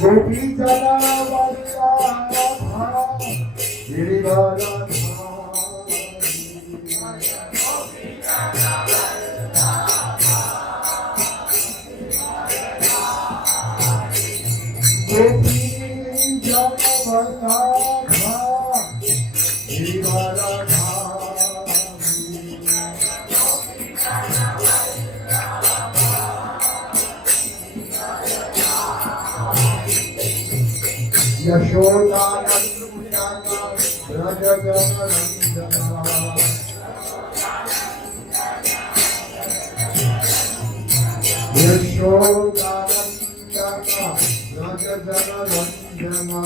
गोपी जना वल्लभा गिरिवरधारी गोपी जना वल्लभा Girivardhari यशोदानन्दना व्रजगणनन्दना यशोदानन्दना व्रजगणनन्दना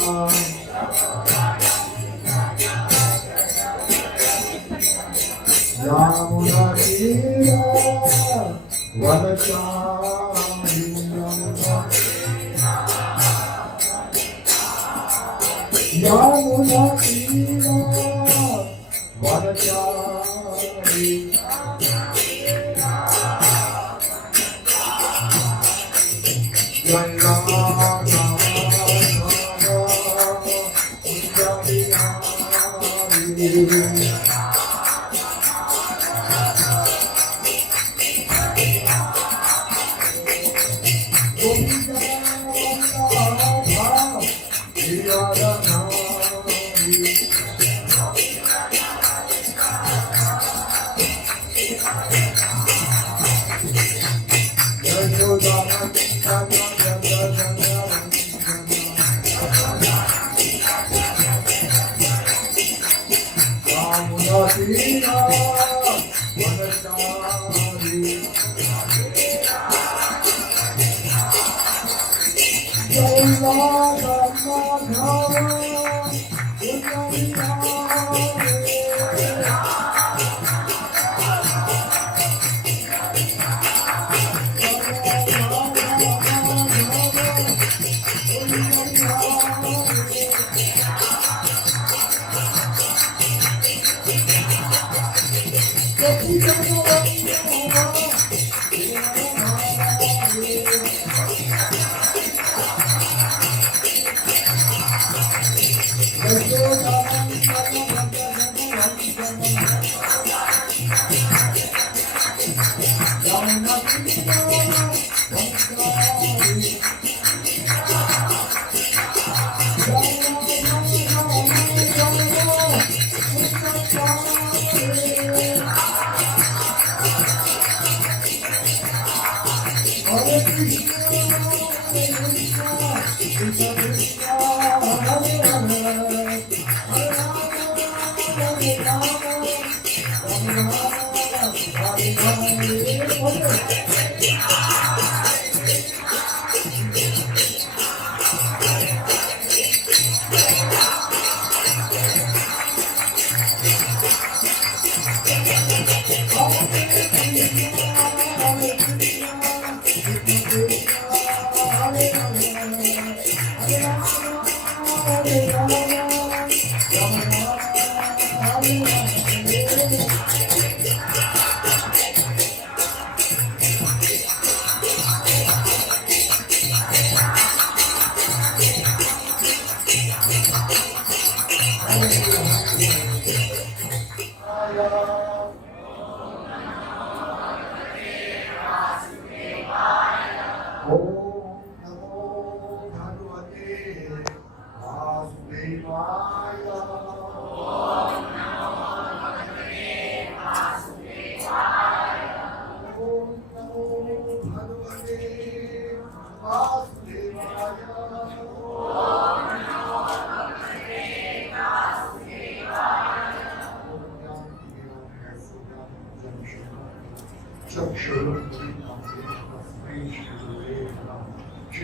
यामुनातीरा वनचारी Yamuna Tira Vanachari Ganga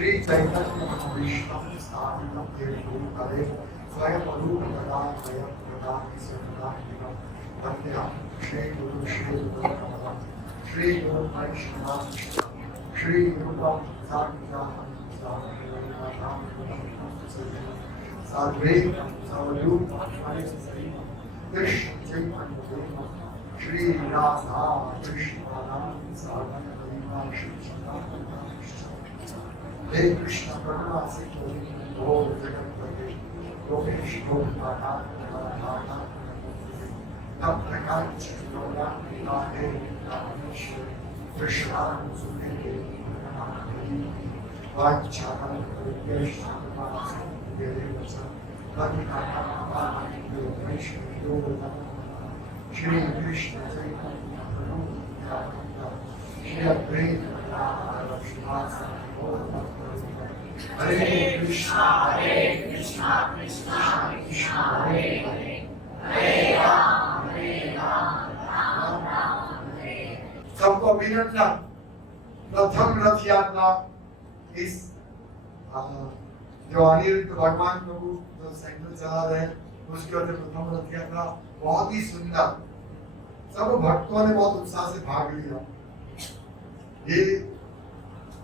Shri Chaitanya Vishnu Sthapitam Kirtu Kale Swayam Arupa Prada Swayam Prada Kisarada Hiram Vandeham Shri Guru Shri Guru Kamalam Shri Guru Vaishnava Shri Rupa Sakhyaham Sakhyaham Sadvekam Savarupa Vaishnava Krishna Chaitanya Shri Radha Krishna Sagan Shri हे कृष्ण करुणा सिंधु ओ जगतपते लोकेश लोकनाथ तब प्रकाश लोला नाहे नामेश्वर कृष्ण सुने वाचारं कृष्णमास देवस कविता श्री कृष्ण चैतन्य श्री अद्वैत हरे कृष्णा कृष्णा कृष्णा हरे हरे हरे राम राम राम सबको अभिनंदन। प्रथम रथ यात्रा इस जो अनिरुद्ध भगवान प्रभु जो साइकिल चला रहे उसके वजह प्रथम रथ यात्रा बहुत ही सुंदर, सब भक्तों ने बहुत उत्साह से भाग लिया। ये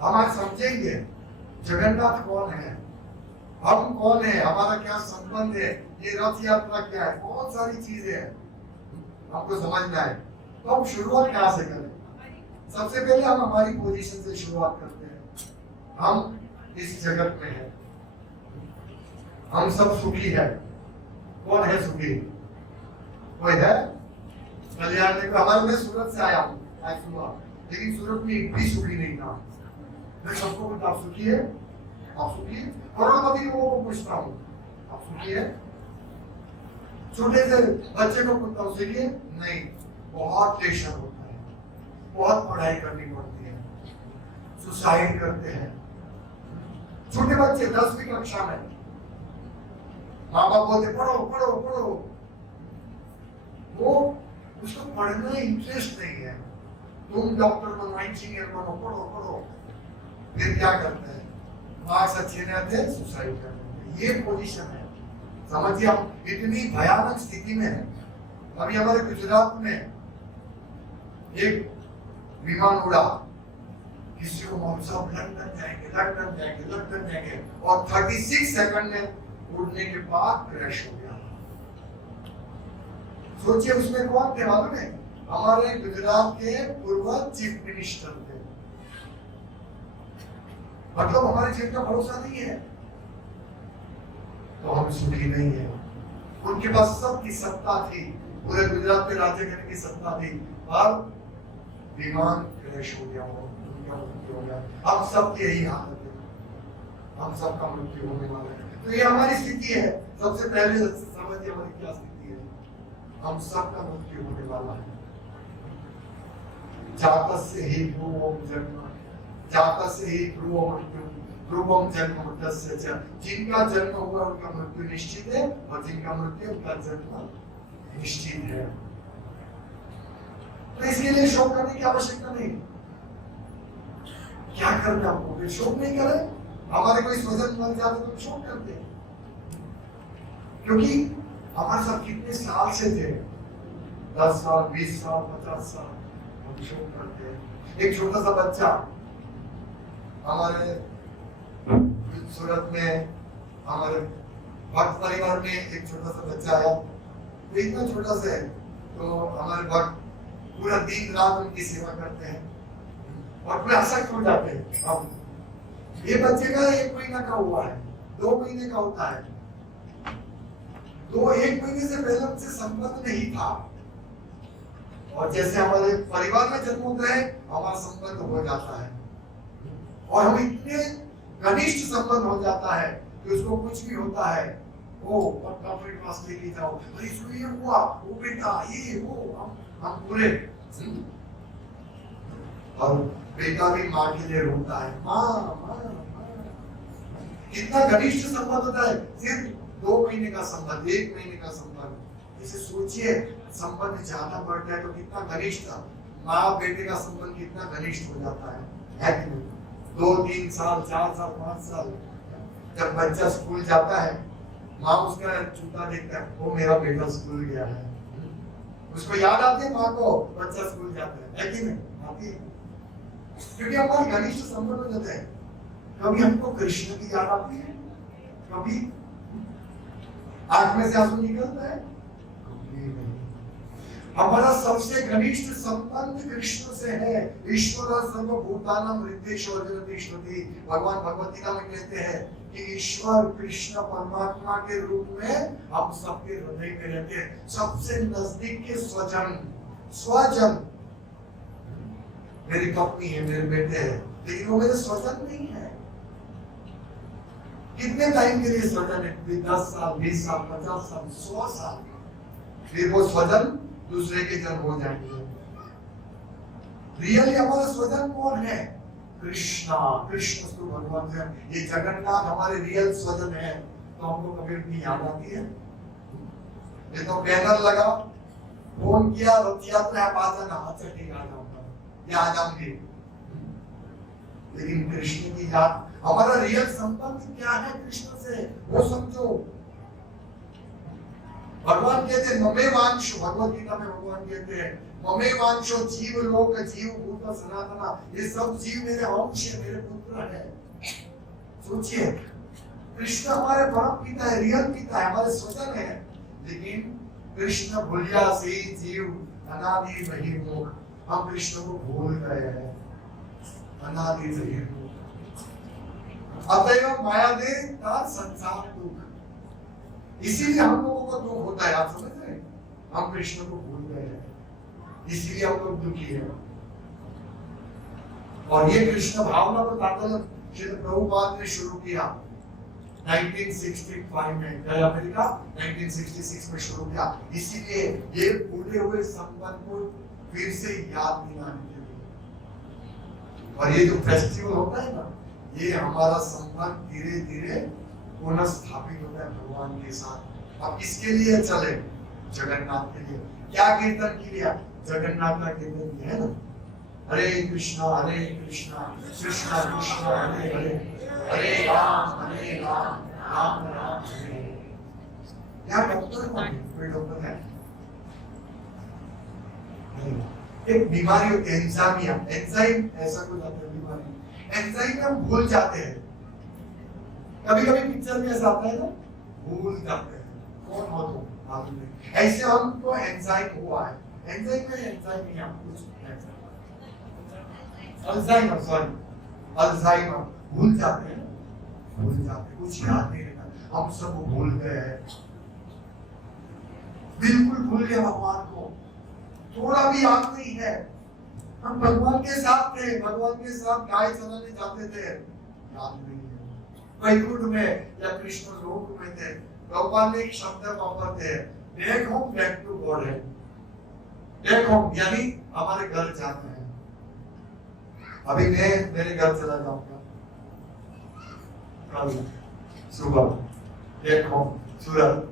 हम आज समझेंगे जगन्नाथ कौन है, हम कौन है, हमारा क्या संबंध है, ये रथ यात्रा क्या है, बहुत सारी चीजें हैं आपको समझना है। तो हम शुरुआत कहाँ से करें? सबसे पहले हम हमारी पोजीशन से शुरुआत करते हैं। हम इस जगत में हैं, हम सब सुखी है। कौन है सुखी? कोई है? कल्याण देखो, हमारे मैं सूरत से आया हूँ आज सुबह, लेकिन सूरत में एक भी सुखी नहीं था। मैं सबको बोलता आप सुखी है, आप सुखी है। करोड़पति लोगों को पूछता हूँ आप सुखी है? छोटे से बच्चे को पूछता हूँ सुखी है? नहीं, बहुत टेंशन होता है, बहुत पढ़ाई करनी पड़ती है, सुसाइड करते हैं। छोटे बच्चे 10वीं कक्षा में, माँ बाप बोलते पढ़ो पढ़ो पढ़ो, वो उसको पढ़ने में इंटरेस्ट नहीं है। तुम डॉक्टर बनो, इंजीनियर बनो, पढ़ो पढ़ो, फिर क्या करते हैं? मार्क्स अच्छे नहीं आते, सुसाइड करते हैं। ये पोजीशन है, समझिए हम इतनी भयानक स्थिति में है। अभी हमारे गुजरात में एक विमान उड़ा, किसी को मालूम सब लंदन जाएंगे लंदन जाएंगे लंदन जाएंगे, और 36 सेकंड में उड़ने के बाद क्रैश हो गया। सोचिए उसमें कौन थे मालूम है? हमारे गुजरात के पूर्व चीफ मिनिस्टर थे। मतलब हमारे चीफ का भरोसा नहीं है तो हम सुखी नहीं है। उनके पास सबकी सत्ता थी, पूरे गुजरात में राज्य करने की सत्ता थी, और विमान क्रैश हो गया, उनका मृत्यु हो गया। हम सब की यही हालत है, हम सबका मृत्यु होने वाला है। तो ये हमारी स्थिति है। सबसे पहले समझिए हमारी क्या स्थिति है, हम सबका मृत्यु होने वाला है। जातस्य हि ध्रुवं जन्म, जातस्य हि ध्रुवं मृत्यु, ध्रुवं जन्म मृतस्य च। जिनका जन्म हुआ उनका मृत्यु निश्चित है, और जिनका मृत्यु उनका जन्म निश्चित है। तो इसके लिए शोक करने की आवश्यकता नहीं। क्या करना आपको? शोक नहीं करें। हमारे कोई स्वजन मर जाते तो शोक करते हैं, क्योंकि हमारे साथ कितने साल से थे, 10 साल 20 साल 50 साल, हम शोक करते हैं। एक छोटा सा बच्चा हमारे सूरत में, हमारे भक्त परिवार में एक छोटा सा बच्चा आया, तो इतना छोटा सा है, तो हमारे भक्त पूरा दिन रात उनकी सेवा करते हैं और पूरे आसक्त हो जाते हैं। अब ये बच्चे का 1 महीना का हुआ है, 2 महीने का होता है, तो 1 महीने से पहले उनसे संबंध नहीं था। और जैसे हमारे परिवार में जन्म होता है, हमारा संबंध हो जाता है, और हम इतने घनिष्ठ संबंध हो जाता है कि उसको कुछ भी होता है, वो डॉक्टर के पास लेके जाओ, अरे इसको ये हुआ, वो बेटा ये वो, हम पूरे। और बेटा भी माँ के लिए रोता है, माँ माँ माँ। कितना घनिष्ठ संबंध होता है, सिर्फ 2 महीने का संबंध, 1 महीने का संबंध। इसे सोचिए, संबंध ज्यादा बढ़ता है तो कितना घनिष्ठ, माँ बेटे का संबंध कितना घनिष्ठ हो जाता है कि नहीं? 2 3 साल 4 साल 5 साल, जब बच्चा स्कूल जाता है, माँ उसका जूता देखता है, वो मेरा बेटा स्कूल गया है, उसको याद आती है माँ को, बच्चा स्कूल जाता है कि नहीं? आती है, क्योंकि हमारे घनिष्ठ संबंध हो जाते हैं। कभी हमको कृष्ण की याद आती है, कभी आंख में से आंसू निकलता है, कभी नहीं। हमारा सबसे घनिष्ठ संबंध कृष्ण से है। ईश्वर सर्वभूतानां हृदयेश्वर तिष्ठति। भगवान भगवत गीता में कहते हैं कि ईश्वर कृष्ण परमात्मा के रूप में हम सबके हृदय में रहते हैं। सबसे नजदीक के स्वजन मेरी पत्नी है, मेरे बेटे हैं, लेकिन वो मेरे स्वजन नहीं है। कितने टाइम के लिए स्वजन है? 10 साल, 20 साल, 50 साल, 100 साल, फिर वो स्वजन दूसरे के जन्म हो जाएंगे। रियली हमारा स्वजन कौन है? कृष्णा। कृष्ण तो भगवान है। ये जगन्नाथ हमारे रियल स्वजन है। तो हमको कभी अपनी याद आती है? ये तो बैनर लगा, फोन किया, रथ यात्रा है, आ जाना, अच्छा ठीक आ जाऊंगा या आ जाऊंगी। लेकिन कृष्ण की याद, हमारा रियल संबंध क्या है कृष्ण से, वो समझो। भगवान कहते हैं ममे वांशो, भगवत गीता में भगवान कहते हैं ममे वांशो जीव लोक जीव भूत सनातना। ये सब जीव मेरे अंश है, मेरे पुत्र है। सोचिए, कृष्ण हमारे परम पिता है, रियल पिता है, हमारे स्वजन है। लेकिन कृष्ण भूलिया से जीव अनादि नहीं मोह। हम कृष्ण को भूल गए हैं, अनादि नहीं मोह। अतएव माया दे तार संसार दुख। इसीलिए हम लोगों को दुख होता है। आप समझ रहे हैं? हम कृष्ण को भूल गए हैं, इसीलिए हम लोग दुखी हैं। और ये कृष्ण भावना को तात्पर्य श्री प्रभुपाद ने शुरू किया 1965 में, अमेरिका 1966 में शुरू किया। इसीलिए ये भूले हुए संबंध को फिर से याद दिलाने के लिए। और ये जो फेस्टिवल होता है ना, ये हमारा संबंध धीरे धीरे पुनः स्थापित होता है भगवान के साथ। अब किसके लिए चले? जगन्नाथ के लिए। क्या कीर्तन किया? जगन्नाथ का कीर्तन किया है ना। हरे कृष्णा कृष्णा कृष्णा हरे हरे, हरे राम राम राम हरे। क्या डॉक्टर कौन है? कोई डॉक्टर है? एक बीमारी होती है एंजाइमिया, एंजाइम ऐसा कुछ आता है बीमारी। एंजाइम हम भूल जाते हैं। कभी कभी पिक्चर में ऐसा आता है ना, भूल जाते हैं कौन हो तुम, मालूम नहीं। ऐसे हमको एंजाइम हुआ है। एंजाइम में एंजाइम नहीं, हम कुछ अल्जाइमर, सॉरी अल्जाइमर, भूल जाते हैं, भूल जाते हैं, कुछ याद नहीं रहता। हम सब भूल गए हैं, बिल्कुल भूल गए भगवान को, थोड़ा भी याद नहीं है। हम भगवान के साथ थे, भगवान के साथ गाय चराने जाते थे, याद नहीं है। वैकुंठ में या कृष्ण लोक में थे, भगवान ने एक शब्द वापरते हैं, back home, back to God है। बैक होम यानी हमारे घर जाते हैं। अभी मैं मेरे घर चला जाऊंगा कल सुबह, बैक होम सूरत।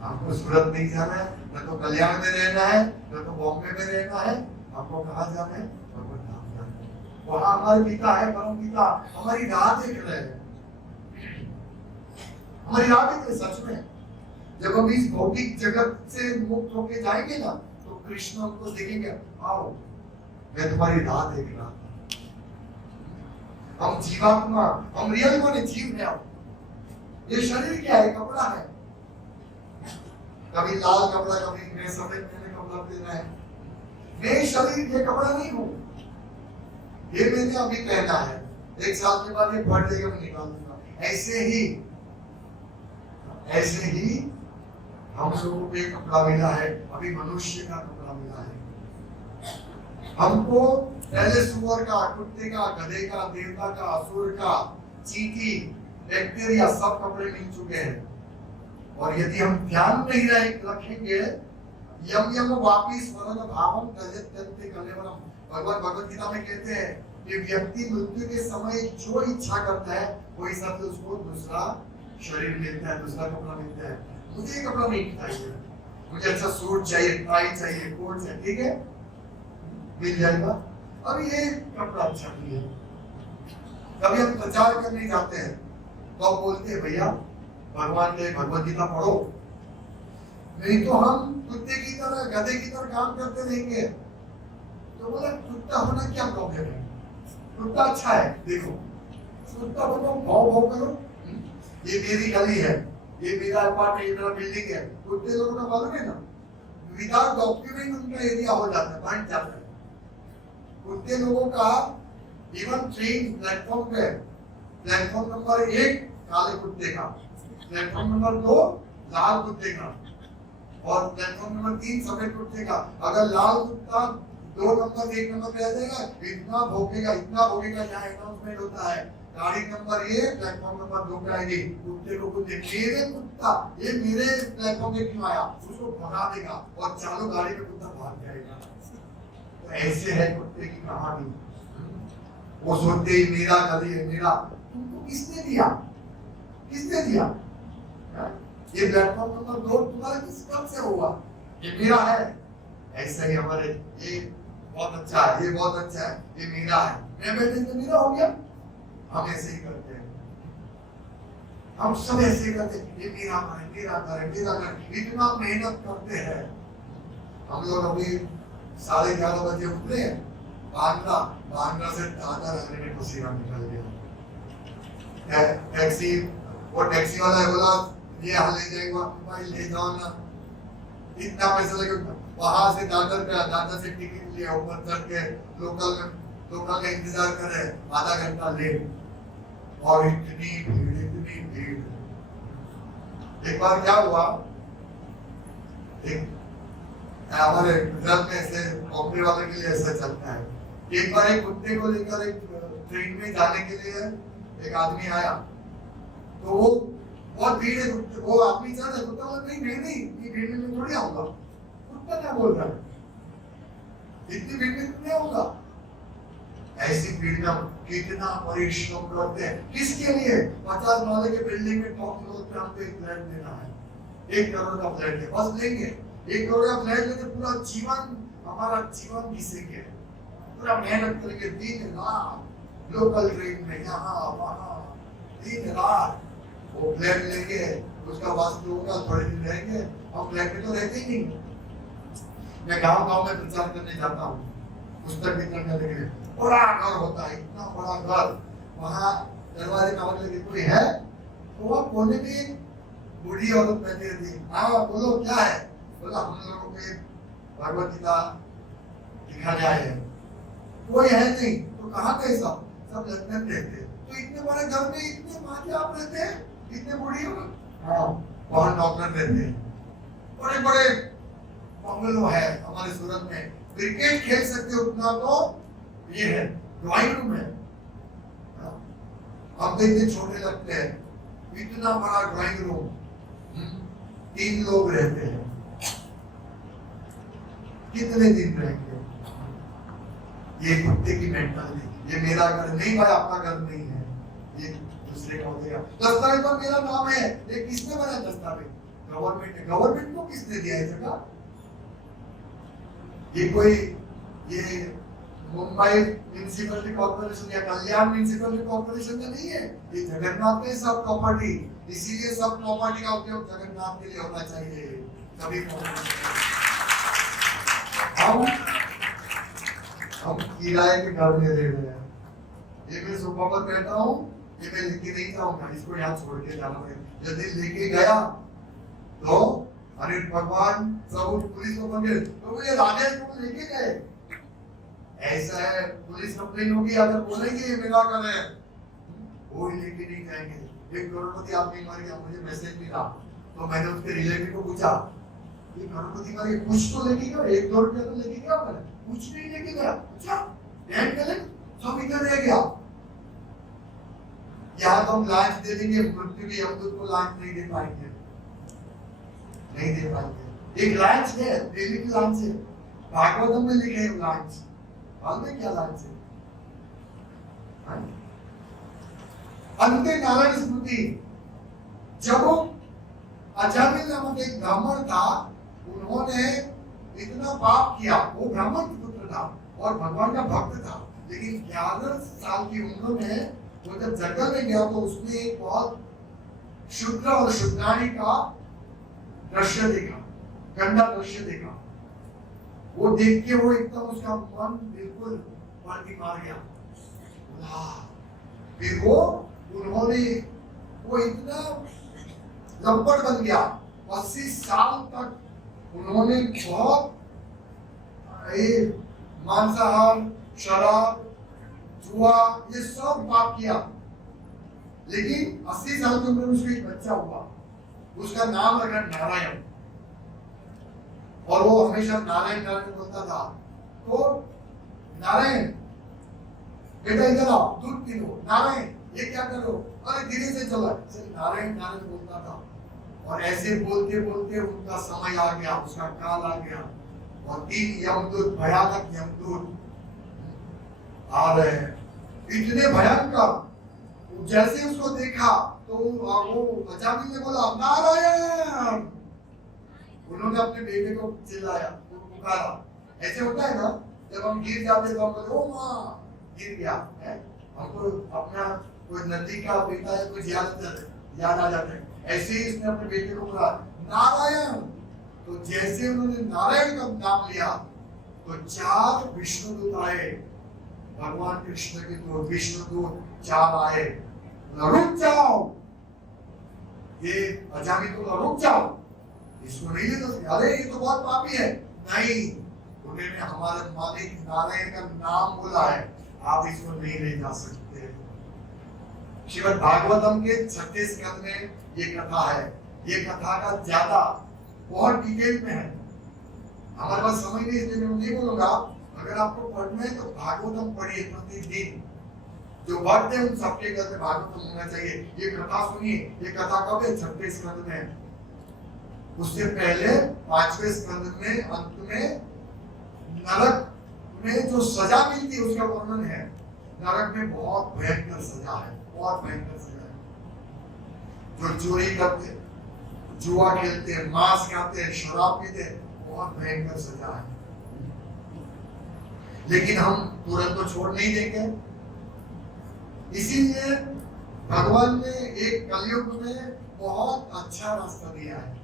हमको सूरत नहीं जाना है, न तो कल्याण में रहना है, न तो बॉम्बे में रहना है। हमको कहाँ जाना है? भगवत धाम जाना है। वहाँ हमारे पिता है, परम पिता हमारी राह देख रहे हैं, हमारी राह देख रहे। सच में जब हम इस भौतिक जगत से मुक्त होके जाएंगे ना, तो कृष्ण हमको देखेंगे, आओ मैं तुम्हारी राह देख रहा था। हम जीवात्मा, हम रियल माने जीव है। ये शरीर क्या है? कपड़ा है। कभी लाल कपड़ा, कभी मैं सफेद मैंने कपड़ा पहना है। मैं शरीर ये कपड़ा नहीं हूँ, ये मैंने अभी पहना है, 1 साल के बाद ये फट जाएगा, मैं निकाल दूंगा। ऐसे ही हम लोगों को एक कपड़ा मिला है, अभी मनुष्य का कपड़ा मिला है। हमको पहले सुअर का, कुत्ते का, गधे का, देवता का, असुर का, चींटी, बैक्टीरिया सब कपड़े मिल चुके हैं। और यदि हम ध्यान नहीं रखेंगे, यम यम वापी स्मरण भावम तजते कलेवरम। भगवान भगवत गीता में कहते हैं कि व्यक्ति मृत्यु के समय जो इच्छा करता है, वही सब उसको दूसरा शरीर मिलता है, दूसरा कपड़ा मिलता है। मुझे कपड़ा नहीं चाहिए, मुझे अच्छा सूट चाहिए, टाई चाहिए, कोट चाहिए, ठीक है, मिल जाएगा। अब ये कपड़ा अच्छा नहीं है। कभी हम प्रचार करने जाते हैं तो हम बोलते हैं भैया भगवान के भगवत गीता पढ़ो, नहीं तो हम कुत्ते की तरह, गधे की तरह काम करते रहेंगे। तो बोला कुत्ता होना क्या प्रॉब्लम है? कुत्ता अच्छा है। देखो कुत्ता बनो, भाव भाव करो, ये मेरी गली है, ये मेरा अपार्टमेंट, ये मेरा बिल्डिंग है। कुत्ते लोगों का मालूम है ना, विदाउट डॉक्यूमेंट उनका एरिया हो जाता है, बंट जाता है। कुत्ते लोगों का इवन ट्रेन प्लेटफॉर्म पे प्लेटफॉर्म नंबर 1 काले कुत्ते का, प्लेटफॉर्म नंबर 2 लाल कुत्ते का और प्लेटफॉर्म नंबर 3 सफेद कुत्ते का। अगर लाल कुत्ता 2 नंबर 1 नंबर पे आ जाएगा, इतना भौंकेगा यहाँ अनाउंसमेंट होता है, गाड़ी नंबर 1 प्लेटफॉर्म नंबर 2 पे आएगी, कुत्ते को कुत्ते मेरे कुत्ता ये मेरे प्लेटफॉर्म पे क्यों आया, उसको भगा देगा और चालू गाड़ी में कुत्ता भाग जाएगा। तो ऐसे है कुत्ते की कहानी। वो सोचते ही मेरा गली है मेरा, तुमको किसने दिया, किसने दिया? ये प्लेटफॉर्म नंबर 2 तुम्हारा किस कब से हुआ, ये मेरा है। ऐसा ही हमारे ये बहुत अच्छा है, ये बहुत अच्छा है, ये मेरा है, मैं बैठे तो मेरा हो गया। हम ऐसे ही करते हैं, हम सब ऐसे ही करते हैं, ये मेरा घर है, मेरा घर है, मेरा घर। इतना मेहनत करते हैं हम लोग। अभी 11:30 बजे उठे, बांद्रा से दादर आने में पसीना निकल गया। टैक्सी वो टैक्सी वाला है, बोला ये ले जाएगा भाई, ले जाओ ना, इतना पैसा लगेगा। वहां से दादर से टिकट लिया, ऊपर चढ़ के लोकल का इंतजार करे, आधा घंटा लेट, और इतनी भीड़। एक बार क्या हुआ, एक हमारे गुजरात में ऐसे नौकरी वाले के लिए ऐसा चलता है। एक बार एक कुत्ते को लेकर एक ट्रेन में जाने के लिए एक आदमी आया, तो वो बहुत भीड़ है, वो आदमी चल रहा, कुत्ता बोला नहीं ये भीड़ में थोड़ी आऊंगा। कुत्ता क्या बोल रहा है, इतनी भीड़ में क्यों आऊंगा? ऐसी भीड़ में कितना परिश्रम करते हैं, किसके लिए? 50 माले के बिल्डिंग में टॉप फ्लोर पे हमको एक फ्लैट लेना है, 1 करोड़ का फ्लैट है, बस लेंगे 1 करोड़ का फ्लैट लेके पूरा जीवन, हमारा जीवन घिसेंगे, पूरा मेहनत करेंगे दिन रात, लोकल ट्रेन में यहाँ वहाँ दिन रात वो फ्लैट लेंगे, उसका वास्तु होगा, थोड़े दिन रहेंगे। हम फ्लैट में तो रहते ही नहीं। मैं गांव में प्रचार करने जाता हूँ, पुस्तक वितरण करने के लिए, बड़ा घर होता है, इतना बड़ा घर, वहाँ दरवाजे में आवाज लगी कोई है, तो वह कोने में एक बूढ़ी औरत बैठी रहती, हाँ बोलो क्या है? बोला हम लोगों को भगवत गीता दिखाने आए हैं। कोई है नहीं, तो कहाँ गए सब लखनऊ रहते। तो इतने बड़े घर में इतने माँ के आप रहते हैं, इतने बूढ़ी हो, हाँ वहाँ डॉक्टर रहते हैं, बड़े बड़े बंगलो है हमारे सूरत में, क्रिकेट खेल सकते हो उतना तो ये है, ड्राइंग रूम है। हम तो इतने छोटे लगते हैं, इतना बड़ा ड्राइंग रूम, 3 लोग रहते हैं, कितने दिन रहेंगे? ये कुत्ते की मेंटालिटी, ये मेरा घर नहीं भाई, अपना घर नहीं है, ये दूसरे का हो गया। दस्तावेज पर मेरा नाम है, ये किसने बनाया दस्तावेज? गवर्नमेंट ने। गवर्नमेंट को किसने दिया है जगह? ये कोई ये मुंबई म्युनिसिपैलिटी कॉर्पोरेशन या कल्याण म्युनिसिपैलिटी कॉर्पोरेशन का नहीं है, ये जगन्नाथ के सब प्रॉपर्टी, इसीलिए सब प्रॉपर्टी का उपयोग जगन्नाथ के लिए होना चाहिए। सभी हम किराए के घर में रह रहे हैं, ये मैं सोफा पर बैठा हूँ, ये मैं लेके नहीं जाऊंगा, इसको यहाँ छोड़ के जाना पड़ेगा। यदि लेके गया तो अरे भगवान सब पुलिस को बंदे, तो ये राजेश को लेके गए, ऐसा है पुलिस कंप्लेन होगी, अगर बोलेंगे मेरा घर है, वो ही लेके नहीं जाएंगे। 1 करोड़पति आदमी मर गया, मुझे मैसेज मिला, तो मैंने उसके रिलेटिव को पूछा, ये करोड़पति मर गया, कुछ तो लेके गया, 1 करोड़ रुपया तो लेके गया, कुछ नहीं लेके गया। अच्छा सब इधर रह गया। यहाँ तो हम लांच दे देंगे, मृत्यु की यमदूत को लांच नहीं दे पाएंगे, नहीं दे पाएंगे। एक लांच है, दिल्ली की लांच है, भागवतम में लिखे है लांच, हाल में क्या लांच है? अंते नारायण स्मृति, जब अजामिल नामक एक ब्राह्मण था, उन्होंने इतना पाप किया, वो ब्राह्मण पुत्र था और भगवान का भक्त था, लेकिन 11 साल की उम्र में वो जब जंगल में गया तो उसने एक बहुत शुद्र और शुद्धाणी का दृश्य देखा, गंदा दृश्य देखा। वो देख के वो एकदम उसका मन बिल्कुल पलटी मार गया। फिर वो इतना लंपट बन गया, 80 साल तक उन्होंने बहुत मांसाहार, शराब, जुआ, ये सब पाप किया। लेकिन 80 साल की उम्र में उसको एक बच्चा हुआ, उसका नाम रखा नारायण, और वो हमेशा नारायण नारायण बोलता था। तो नारायण बेटा इधर आओ, दूध पी लो। नारायण ये क्या करो, अरे धीरे से चला। नारायण नारायण बोलता था, और ऐसे बोलते बोलते उनका समय आ गया, उसका काल आ गया, और 3 यमदूत, भयानक यमदूत आ रहे हैं, इतने भयंकर। जैसे उसको देखा तो वो अजामिल ने बोला नारायण। उन्होंने अपने बेटे को चिल्लाया, पुकारा। ऐसे होता है ना, जब हम गिर जाते तो हम बोलते ओ माँ गिर गया है, हमको अपना कोई नदी का बेटा है कुछ याद आ जाता है। ऐसे ही इसने अपने बेटे को बोला नारायण। तो जैसे उन्होंने नारायण का नाम लिया तो 4 विष्णुदूत आए, भगवान कृष्ण के 2 विष्णुदूत 4 आए। रुक जाओ, ये अजामिल को रुक जाओ, इसको नहीं ले सकते। अरे ये तो बहुत पापी है। नहीं, उन्होंने हमारे मालिक नारायण का नाम बोला है, आप इसको नहीं ले जा सकते। श्रीमद् भागवतम के 36 स्कंद में ये कथा है। ये कथा का ज्यादा बहुत डिटेल में है, हमारे पास समय नहीं, इसलिए मैं नहीं बोलूंगा। अगर आपको पढ़ना है तो भागवतम पढ़िए प्रतिदिन। जो भक्त है उन सबके घर में भागवतम होना चाहिए। ये कथा सुनिए। ये कथा कब है? 36 स्कंद में। उससे पहले 5वें स्कंद में अंत में नरक में जो सजा मिलती है उसका वर्णन है। नरक में बहुत भयंकर सजा है, बहुत भयंकर सजा है। जो चोरी करते, जुआ खेलते, मांस खाते, शराब पीते, बहुत भयंकर सजा है। लेकिन हम तुरंत तो छोड़ नहीं देंगे। इसीलिए भगवान ने एक कलयुग में बहुत अच्छा रास्ता दिया है।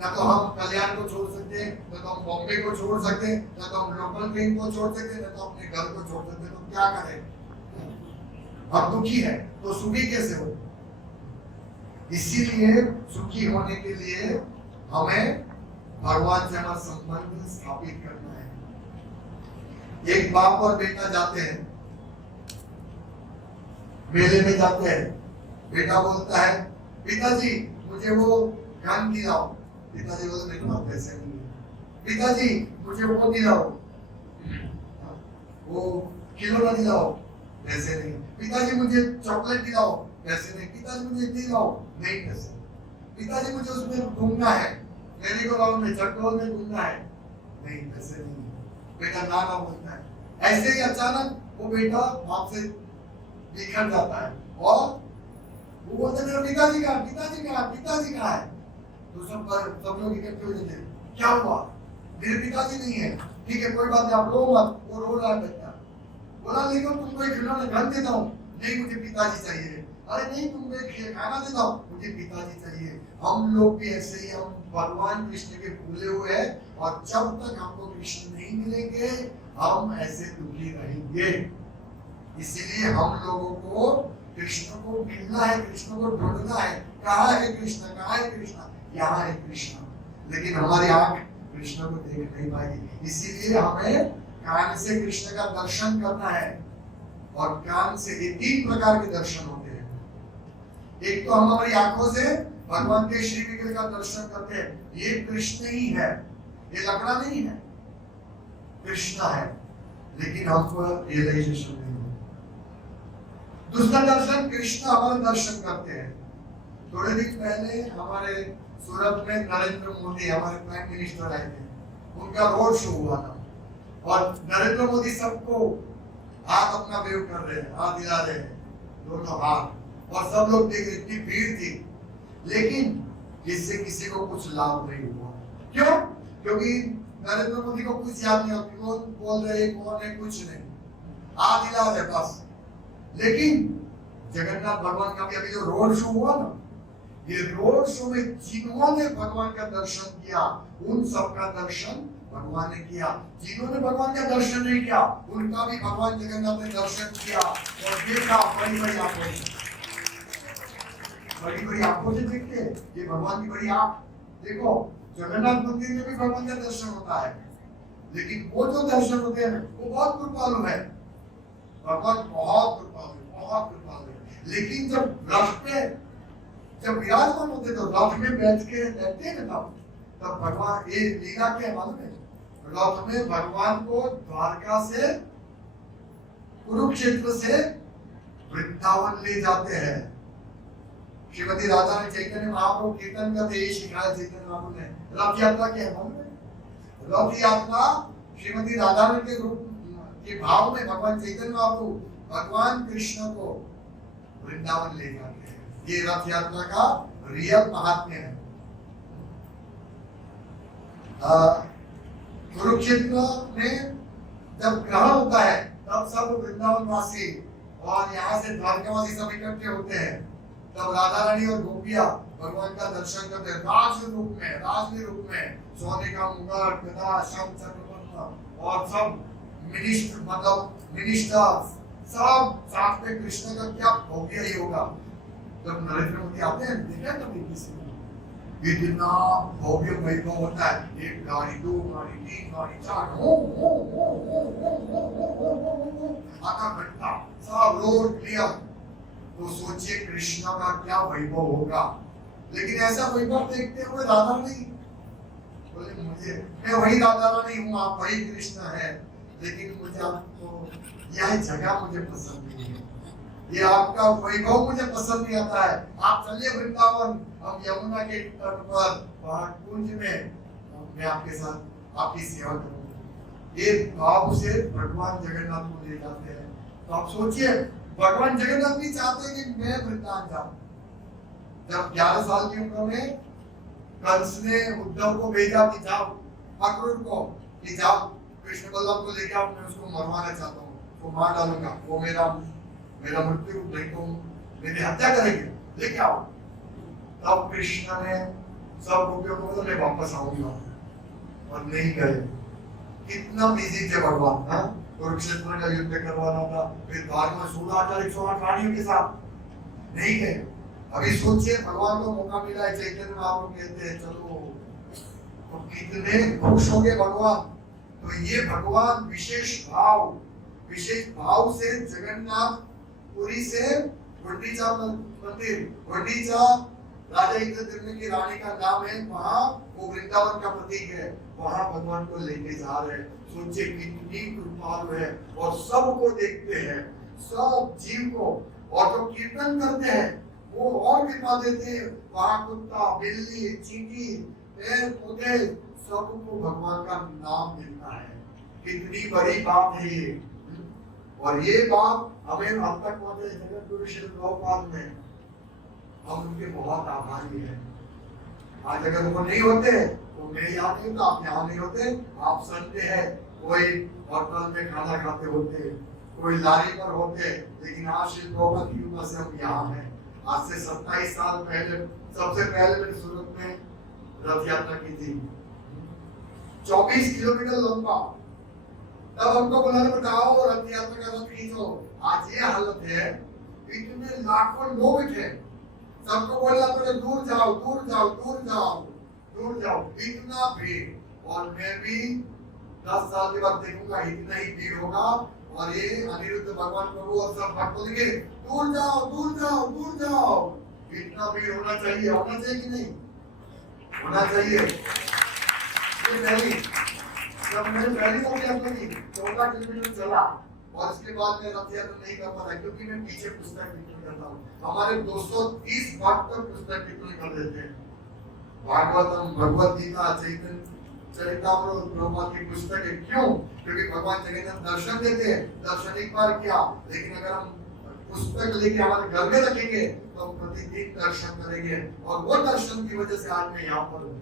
ना तो हम कल्याण को छोड़ सकते, ना तो हम बॉम्बे को छोड़ सकते, ना तो हम लोकल ट्रेन को छोड़ सकते, ना तो अपने घर को छोड़ सकते। तो क्या करें? अब दुखी है तो सुखी कैसे हो? इसीलिए सुखी होने के लिए हमें भगवान से हमारा संबंध स्थापित करना है। एक बाप और बेटा जाते हैं, मेले में जाते हैं। बेटा बोलता है पिताजी मुझे वो गन दिलाओ। पिताजी बोलते मेरे पास पैसे नहीं है। पिताजी मुझे वो दिलाओ, वो खिलौना दिलाओ, पैसे नहीं। पिताजी मुझे चॉकलेट दिलाओ, पैसे नहीं। पिताजी मुझे दिलाओ, नहीं पैसे। पिताजी मुझे उसमें घूमना है, मेरी ग्राउंड में चक्कर में घूमना है, नहीं पैसे नहीं। बेटा ना ना बोलता है। ऐसे ही अचानक वो बेटा बाप से बिखर जाता है और वो बोलते मेरे पिताजी कहाँ, पिताजी कहाँ, पिताजी कहाँ है? तो सब लोग इकट्ठे हो जाते हैं। क्या हुआ? मेरे पिताजी नहीं है। ठीक है कोई बात नहीं, आप रो मत। वो रो रहा है बच्चा। बोला लेकिन तुमको एक खिलौना गन देता हूँ। नहीं मुझे पिताजी चाहिए। अरे नहीं तुमको एक खाना देता हूँ, मुझे पिताजी चाहिए। हम लोग भी ऐसे ही, हम भगवान कृष्ण के भूले हुए हैं, और जब तक हमको कृष्ण नहीं मिलेंगे हम ऐसे दुखी रहेंगे। इसीलिए हम लोगों को कृष्ण को मिलना है, कृष्ण को ढूंढना है। कहाँ है कृष्ण, कहाँ है कृष्ण? यहाँ है कृष्ण। लेकिन हमारी आंख कृष्ण को देख नहीं पाएगी। इसीलिए हमें कान से कृष्ण का दर्शन करना है, और कान से ये 3 प्रकार के दर्शन होते हैं। एक तो हम हमारी आंखों से भगवान के श्री विग्रह का दर्शन करते हैं, ये कृष्ण ही है, ये लकड़ा नहीं है, कृष्ण है। लेकिन हमको रियलाइजेशन नहीं है। दूसरा दर्शन, कृष्ण हमारे दर्शन करते हैं। थोड़े दिन पहले हमारे सूरत में नरेंद्र मोदी हमारे प्राइम मिनिस्टर आए थे, उनका रोड शो हुआ था, और नरेंद्र मोदी सबको हाथ अपना वेव कर रहे हैं, हाथ हिला रहे हैं, दोनों हाथ, और सब लोग देख रहे, इतनी भीड़ थी। लेकिन इससे किसी को कुछ लाभ नहीं हुआ। क्यों? क्योंकि नरेंद्र मोदी को कुछ याद नहीं होती, कौन बोल रहे कौन है, कुछ नहीं, हाथ हिला रहे बस। लेकिन जगन्नाथ भगवान का भी अभी जो रोड शो हुआ ना, ये रोड शो में जिन्होंने भगवान का दर्शन किया उन सबका दर्शन भगवान ने किया। जिन्होंने भगवान का दर्शन नहीं किया उनका भी भगवान जगन्नाथ ने दर्शन किया, और देखा बड़ी बड़ी आंखों से, बड़ी बड़ी आंखों से देखते। ये भगवान की बड़ी आंख देखो, जगन्नाथ मंदिर में भी भगवान का दर्शन होता है, लेकिन वो जो दर्शन होते हैं वो बहुत कृपालु है। भगवान बहुत कृपालु है। लेकिन जब रथ पे जब विराजमान होते तो रथ में बैठ के रहते हैं ना, तब भगवान ये लीला क्या मालूम है? रथ में भगवान को द्वारका से कुरुक्षेत्र से वृंदावन ले जाते हैं। श्रीमती राधा ने चैतन्य महाप्रभु कीर्तन करते ही सिखाया चैतन्य महाप्रभु ने। रथ यात्रा क्या है मालूम है? रथ यात्रा श्रीमती राधा के रूप के भाव में भगवान चैतन्य महाप्रभु भगवान कृष्ण को वृंदावन ले जाते हैं। ये रथ यात्रा का रियल महात्म्य है। कुरुक्षेत्र में जब ग्रहण होता है तब सब वृंदावन वासी और यहाँ से द्वारकावासी सब इकट्ठे होते हैं। तब राधा रानी और गोपियां भगवान का दर्शन करते हैं राजवी रूप में सोने का मुकुट, गदा, शंख, चक्र और सब मिनिस्टर सब साथ में कृष्ण का क्या भव्य ही होगा। जब नरेंद्र मोदी आते हैं देखा कभी किसी ने इतना भव्य वैभव होता है। एक गाड़ी, दो गाड़ी, तीन गाड़ी, चार आधा घंटा सब रोड क्लियर। तो सोचिए कृष्ण का क्या वैभव होगा। लेकिन ऐसा वैभव देखते हुए राधा नहीं बोले मुझे मैं वही राधा रानी हूँ, आप वही कृष्ण है, लेकिन मुझे आपको यह जगह मुझे पसंद नहीं है, ये आपका वैभव मुझे पसंद नहीं आता है। आप चलिए वृंदावन, हम यमुना के तट पर वहां कुंज में मैं आपके साथ आपकी सेवा करूंगा। ये भाव से भगवान जगन्नाथ को ले जाते हैं। तो आप सोचिए भगवान जगन्नाथ भी चाहते हैं कि मैं वृंदावन जाऊं। जब 11 साल की उम्र में कंस ने उद्धव को भेजा कि जाओ अक्रूर को कि जाओ कृष्ण बलराम को लेके आओ, मैं उसको मरवाना चाहता हूँ, तो मार डालूंगा, वो मेरा मृत्यु नहीं तो मेरी हत्या करेंगे, लेके आओ। तब कृष्ण ने सब गोपियों को बोला मैं वापस आऊंगा और नहीं गए। कितना बिजी थे भगवान। हाँ, कुरुक्षेत्र का युद्ध करवाना था, फिर द्वार में 16,108 रानियों के साथ नहीं गए। अभी सोचिए भगवान को मौका मिला है, चैतन्य महाप्रभु कहते हैं चलो, तो कितने खुश हो गए भगवान। तो ये भगवान विशेष भाव से जगन्नाथ पुरी से गुंडीचा मंदिर, गुंडीचा राजा इंद्रद्युम्न की रानी का नाम है, वहां वो वृंदावन का प्रतीक है, वहां भगवान को लेके जा रहे हैं। सोचिए कितनी कृपालु है और सबको देखते हैं, सब जीव को, और जो कीर्तन करते हैं वो और कृपा देते हैं। वहां कुत्ता, बिल्ली, चींटी, पेड़ पौधे सबको भगवान का नाम मिलता है। कितनी बड़ी बात है ये। और ये बात हमें अब तक पहुंचे जगत गुरु श्री प्रभुपाद में, हम उनके बहुत आभारी हैं। आज अगर वो नहीं होते तो मैं यहाँ नहीं होता, आप यहाँ नहीं होते, आप संडे है कोई होटल में खाना खाते होते, कोई लारी पर होते, लेकिन आज श्री प्रभुपाद की कृपा से हम यहाँ हैं। आज से 27 साल पहले सबसे पहले मैंने सूरत में रथ यात्रा की थी, 24 किलोमीटर लंबा। तब हमको बोला बताओ रथ यात्रा का रथ खींचो। आज ये हालत है, इतने लाखों लोग थे, सबको बोला तो दूर जाओ दूर जाओ दूर जाओ दूर जाओ, इतना भीड़। और मैं भी 10 साल के बाद देखूंगा इतना ही भीड़ होगा। और ये अनिरुद्ध भगवान प्रभु और सब भक्त बोलेंगे दूर जाओ दूर जाओ दूर जाओ। इतना भीड़ होना चाहिए कि नहीं होना चाहिए। जब मैंने पहली बार यात्रा की 14 किलोमीटर चला और इसके बाद मैं रथ यात्रा नहीं कर पाता क्योंकि मैं पीछे पुस्तक कीर्तन करता हूँ। हमारे 230 भक्त पुस्तक कीर्तन कर देते हैं, भागवतम, भगवत गीता, चैतन्य चरितामृत प्रभुपाद की पुस्तक है। क्यों? क्योंकि भगवान जगन्नाथ दर्शन देते हैं। दर्शन एक बार किया, लेकिन अगर हम पुस्तक लेके हमारे घर में रखेंगे तो हम प्रतिदिन दर्शन करेंगे। और वो दर्शन की वजह से आज मैं यहाँ पर हूँ।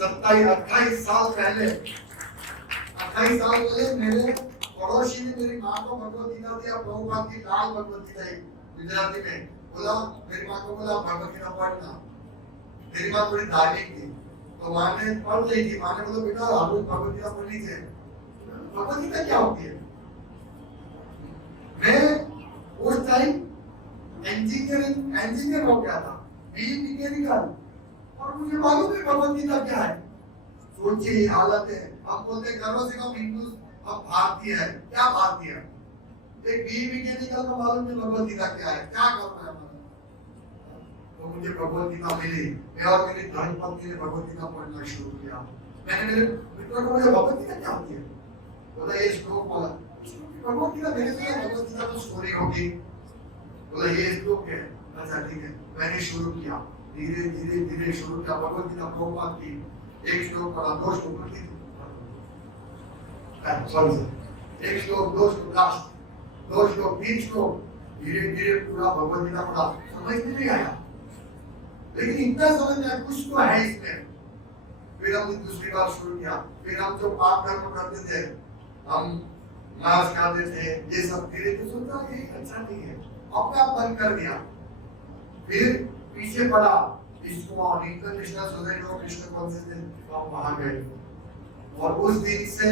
28 साल पहले मेरे पड़ोसी ने मेरी माँ को भगवत गीता दिया, प्रभुपाद की लाल भगवत गीता गुजराती में। बोला मेरी माँ को बोला भगवत गीता पढ़ना। मेरी माँ थोड़ी धार्मिक थी तो माँ ने पढ़ ली थी। माँ ने बोला बेटा रोज भगवत गीता पढ़नी चाहिए। भगवत गीता क्या होती है? मैं उस टाइम इंजीनियर हो गया था, बी मैकेनिकल, और मुझे मालूम है भगवत गीता क्या है। सोचिए ये हालत है, हम बोलते गर्व से हम हिंदू, हम भारतीय है। क्या भारतीय है? एक बी मैकेनिकल का मालूम है भगवत गीता क्या है, क्या करना है हमारा। तो मुझे भगवत गीता मिली, मैं और मेरी धर्मपत्नी ने भगवत गीता पढ़ना शुरू किया। मैंने मेरे मित्रों को मुझे भगवत गीता क्या होती है बोला, ये श्लोक बोला भगवत गीता, मैंने सोचा भगवत गीता तो स्टोरी होगी, बोला ये श्लोक है। अच्छा ठीक है, मैंने शुरू किया, धीरे धीरे धीरे शुरू किया भगवत गीता प्रभुपाद की। एक श्लोक पढ़ा, दो श्लोक पढ़ी, सॉरी एक श्लोक, दो श्लोक, लास्ट दो श्लोक, तीन श्लोक, धीरे धीरे पूरा भगवत गीता पढ़ा। समझ में नहीं आया, लेकिन इतना समझ में आया कुछ तो है इसमें। फिर हमने दूसरी बार शुरू किया, फिर हम जो पाप कर्म करते थे, हम मांस खाते थे, ये सब धीरे धीरे सोचा ये अच्छा नहीं है, अपने आप बंद कर दिया। फिर पीछे पड़ा ISKCON, international society of Krishna consciousness, वहां गए और उस दिन से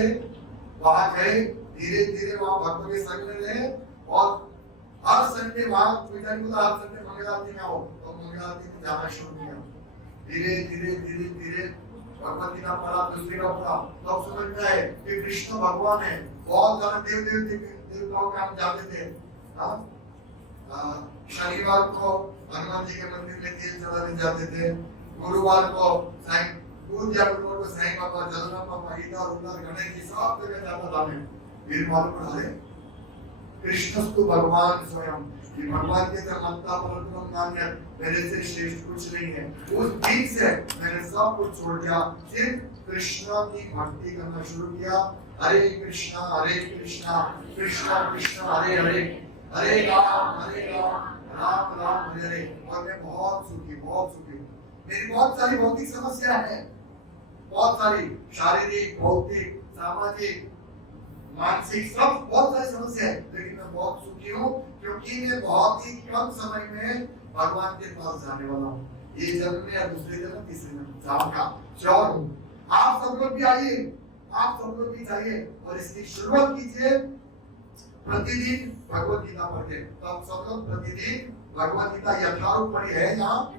वहां गए, धीरे धीरे वहां भक्तों के संग में रहे और हर संडे वहां पिताजी बोला हर संडे मंगल आरती में आओ, तो मंगल आरती में जाना शुरू किया। धीरे धीरे धीरे धीरे भगवत गीता पढ़ा, दूसरी बार पढ़ा, तब समझ में आए कि कृष्ण भगवान है। बहुत सारे देवताओं के हम जाते थे। शनिवार को हनुमान जी के मंदिर में तेल चढ़ाने जाते थे, गुरुवार को साईं बाबा, जगन्नाथ बाबा, इधर उधर गणेश जी सब जगह जाता था मैं। फिर मालूम पड़ा है कृष्णस्तु भगवान स्वयं, कि भगवान के ममता परंतु मान्य, मेरे से श्रेष्ठ कुछ नहीं है। उस दिन से मैंने सब कुछ छोड़ दिया, सिर्फ कृष्ण की भक्ति करना शुरू किया। हरे कृष्णा कृष्णा कृष्णा हरे हरे, हरे राम राम राम हरे हरे। और मैं बहुत सुखी, बहुत सुखी। मेरी बहुत सारी भौतिक समस्या है, बहुत सारी शारीरिक, भौतिक, सामाजिक, मानसिक, सब बहुत सारी समस्या है, लेकिन मैं बहुत सुखी हूँ क्योंकि मैं बहुत ही कम समय में भगवान के पास जाने वाला हूँ। ये जन्म में या दूसरे जन्म, तीसरे जन्म, जान का श्योर हूँ। आप सब लोग भी आइए, आप सब लोग भी जाइए और इसकी शुरुआत कीजिए प्रतिदिन भगवत गीता पढ़ के। तो आप सब लोग प्रतिदिन भगवत गीता यथारूप पढ़ी है यहाँ,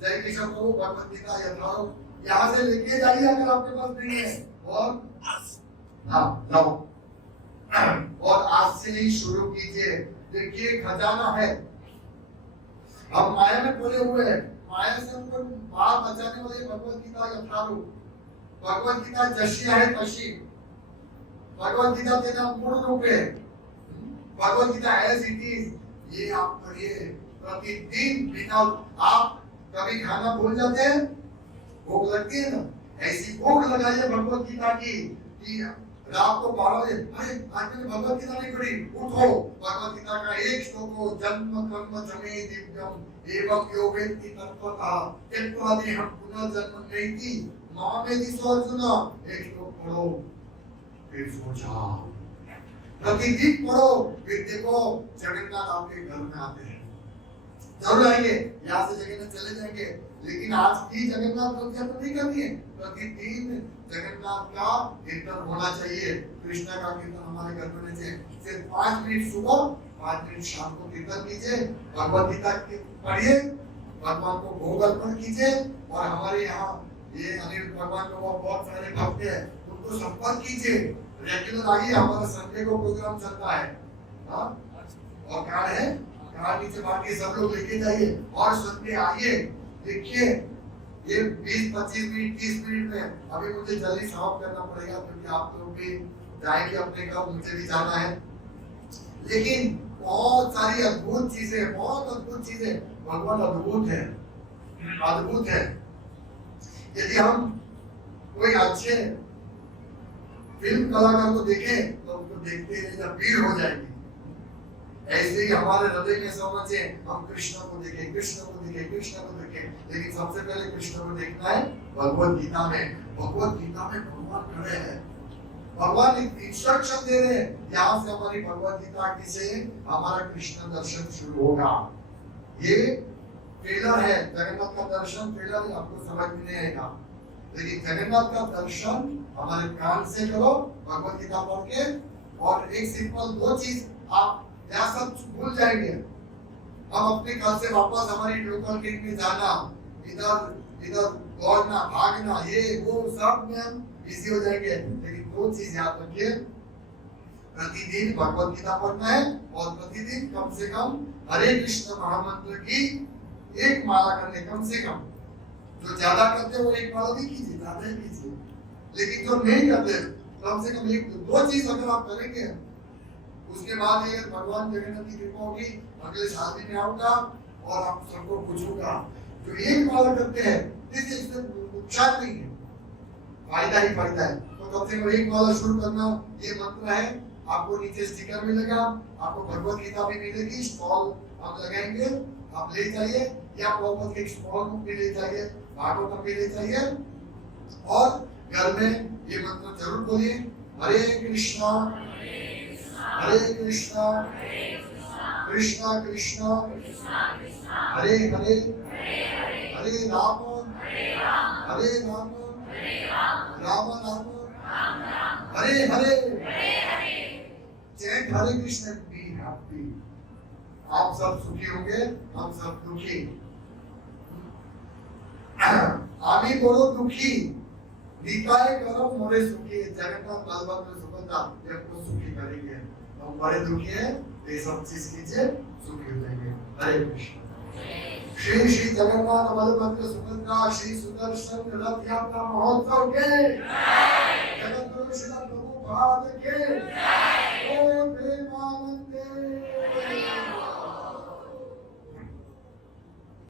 जय कृष्ण को भगवत गीता यथारूप यहाँ से लेके जाइए अगर आपके पास नहीं है। और हाँ लो, और आज से ही शुरू कीजिए। देखिए खजाना है, हम माया में खोले हुए हैं, माया से हमको बाहर बचाने वाली भगवत गीता यथारूप, भगवत गीता जैसी है तशी, भगवत गीता तेरा पूर्ण रूप है, Bhagavad Gita as it is. ये आप पढ़िए प्रतिदिन। बिना आप कभी खाना भूल जाते हैं, भूख लगती है ना, ऐसी भूख लगाइए भगवत गीता की कि रात को 12 बजे, अरे आज मैंने भगवत गीता नहीं पढ़ी, उठो भगवत गीता का एक श्लोक हो, जन्म कर्म जमे दिव्यम एवं योगेति तत्त्वतः त्यक्त्वा देहं पुनः जन्म नैति मामेति सोऽर्जुन। एक श्लोक पढ़ो फिर सो जाओ, प्रतिदिन पढ़ो, फिर देखो जगन्नाथ आपके घर में आते हैं। जरूर आएंगे, यहाँ से जगन्नाथ चले जाएंगे, लेकिन आज भी जगन्नाथ रथ यात्रा नहीं करनी है। प्रतिदिन जगन्नाथ का कीर्तन होना चाहिए, कृष्ण का कीर्तन हमारे घर में चाहिए। सिर्फ 5 मिनट सुबह, 5 मिनट शाम को कीर्तन कीजिए, भगवत गीता पढ़िए, भगवान को भोग अर्पण कीजिए। और हमारे यहाँ ये अनिल भगवान को बहुत सारे भक्त हैं, उनको संपर्क कीजिए, रेगुलर आइए। हमारा संडे को प्रोग्राम चलता है, हाँ, और कार्ड है, कार्ड नीचे बाकी सब लोग लेके जाइए और संडे आइए। देखिए ये 20-25 मिनट 30 मिनट में, अभी मुझे जल्दी समाप्त करना पड़ेगा क्योंकि आप लोग भी जाएंगे अपने घर, मुझे भी जाना है। लेकिन बहुत सारी अद्भुत चीजें, बहुत अद्भुत चीजें, भगवान अद्भुत है, अद्भुत है। यदि हम कोई अच्छे फिल्म कलाकार को देखें तो उनको देखते ही जब भीड़ हो जाएगी। ऐसे ही हमारे हृदय में समझे, हम कृष्ण को देखें, कृष्ण को देखें, कृष्ण को देखें, लेकिन सबसे पहले कृष्ण को देखना है भगवत गीता में। भगवत गीता में भगवान खड़े हैं, भगवान इंस्ट्रक्शन दे रहे हैं। यहाँ से हमारी भगवत गीता की से हमारा कृष्ण दर्शन शुरू होगा। ये ट्रेलर है, जगन्नाथ का दर्शन ट्रेलर है, आपको समझ में नहीं आएगा, लेकिन जगन्नाथ का दर्शन हमारे कान से करो भगवत गीता पढ़ के। और एक सिंपल 2 चीज आप यहाँ सब भूल जाएंगे। हम अपने घर से वापस हमारी लोकल ट्रेन में जाना, इधर इधर दौड़ना भागना ये वो सब में हम बिजी हो जाएंगे। लेकिन दो चीज याद रखिए, प्रतिदिन भगवत गीता पढ़ना है और प्रतिदिन कम से कम हरे कृष्ण महामंत्र की एक माला करने, कम से कम। जो ज्यादा करते हैं वो एक माला नहीं कीजिए, ज्यादा ही कीजिए। लेकिन जो नहीं करते कम से कम एक दो चीज अगर आप करेंगे, उसके बाद अगर भगवान जगन्नाथ की कृपा होगी अगले साल भी मैं आऊंगा और आप सबको पूछूंगा। जो एक माला करते हैं इससे नुकसान नहीं है, फायदा ही फायदा है। तो कम से कम एक माला शुरू करना, ये मंत्र है। आपको नीचे स्टिकर मिलेगा, आपको भगवत गीता भी मिलेगी, स्टॉल हम लगाएंगे, आप ले जाइए, या भगवत के स्टॉल बुक भी ले जाइए, भागवतम भी ले जाइए और घर में ये मंत्र जरूर बोलिए, Hare Krishna Krishna Krishna Hare Hare Hare Ram Ram Ram Hare Hare. Chant Hare Krishna, be happy. आप सब सुखी होंगे, हम सब दुखी। आमी बोलो दुखी, निकाय करो मोरे सुखी। जगन्नाथ बलभद्र सुभद्रा ये हमको सुखी करेंगे। हम बड़े दुखी हैं, ये सब चीज कीजिए, सुखी हो जाएंगे। हरे कृष्ण। श्री श्री जगन्नाथ बलभद्र सुभद्रा श्री सुदर्शन रथ यात्रा महोत्सव के जगत गुरु श्री प्रभुपाद के